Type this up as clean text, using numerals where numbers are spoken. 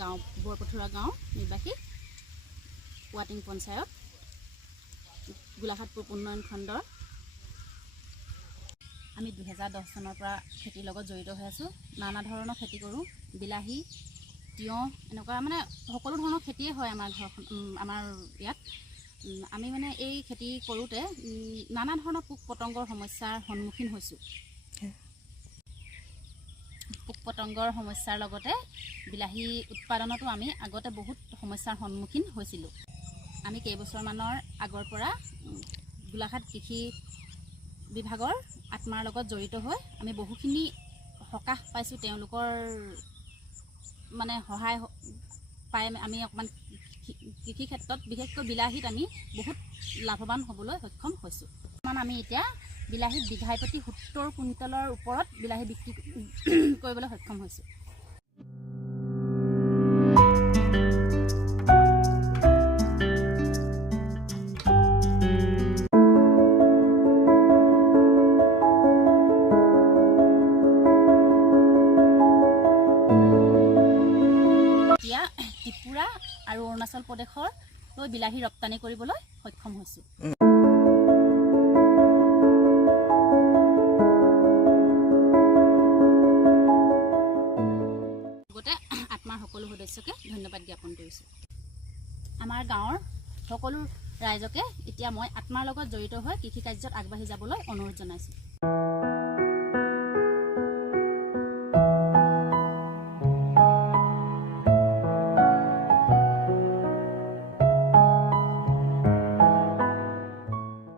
গাঁও বৰপথৰুৱা গাঁও নিবাসী ৱাটিং পঞ্চায়ত গোলাঘাট পূব উন্নয়ন খণ্ডৰ আমি 2010 চনৰ পৰা খেতিৰ লগত জড়িত হৈ আছোঁ। নানা ধৰণৰ খেতি কৰোঁ, বিলাহী, তিয়ঁহ, এনেকুৱা মানে সকলো ধৰণৰ খেতিয়ে হয় আমাৰ ঘৰখন আমাৰ ইয়াত। আমি মানে এই খেতি কৰোঁতে নানা ধৰণৰ পোক পতংগৰ সমস্যাৰ সন্মুখীন হৈছোঁ। পোক পতংগৰ সমস্যাৰ লগতে বিলাহী উৎপাদনতো আমি আগতে বহুত সমস্যাৰ সন্মুখীন হৈছিলোঁ। আমি কেইবছৰমানৰ আগৰ পৰা গোলাঘাট কৃষি বিভাগৰ আত্মাৰ লগত জড়িত হৈ আমি বহুখিনি সকাহ পাইছোঁ। তেওঁলোকৰ মানে সহায় পাই আমি অকণমান কৃষি ক্ষেত্ৰত বিশেষকৈ বিলাহীত আমি বহুত লাভৱান হ'বলৈ সক্ষম হৈছোঁ। আমি এতিয়া বিলাহীত বিঘাই প্ৰতি 70 কুইণ্টেলৰ ওপৰত বিলাহী বিক্ৰী কৰিবলৈ সক্ষম হৈছোঁ। এতিয়া ত্ৰিপুৰা আৰু অৰুণাচল প্ৰদেশলৈ বিলাহী ৰপ্তানি কৰিবলৈ সক্ষম হৈছোঁ। আত্মাৰ সকলো সদস্যকে ধন্যবাদ জ্ঞাপন কৰিছোঁ। আমাৰ গাঁৱৰ সকলো ৰাইজকে এতিয়া মই আত্মাৰ লগত জড়িত হৈ কৃষি কাৰ্যত আগবাঢ়ি যাবলৈ অনুৰোধ জনাইছোঁ।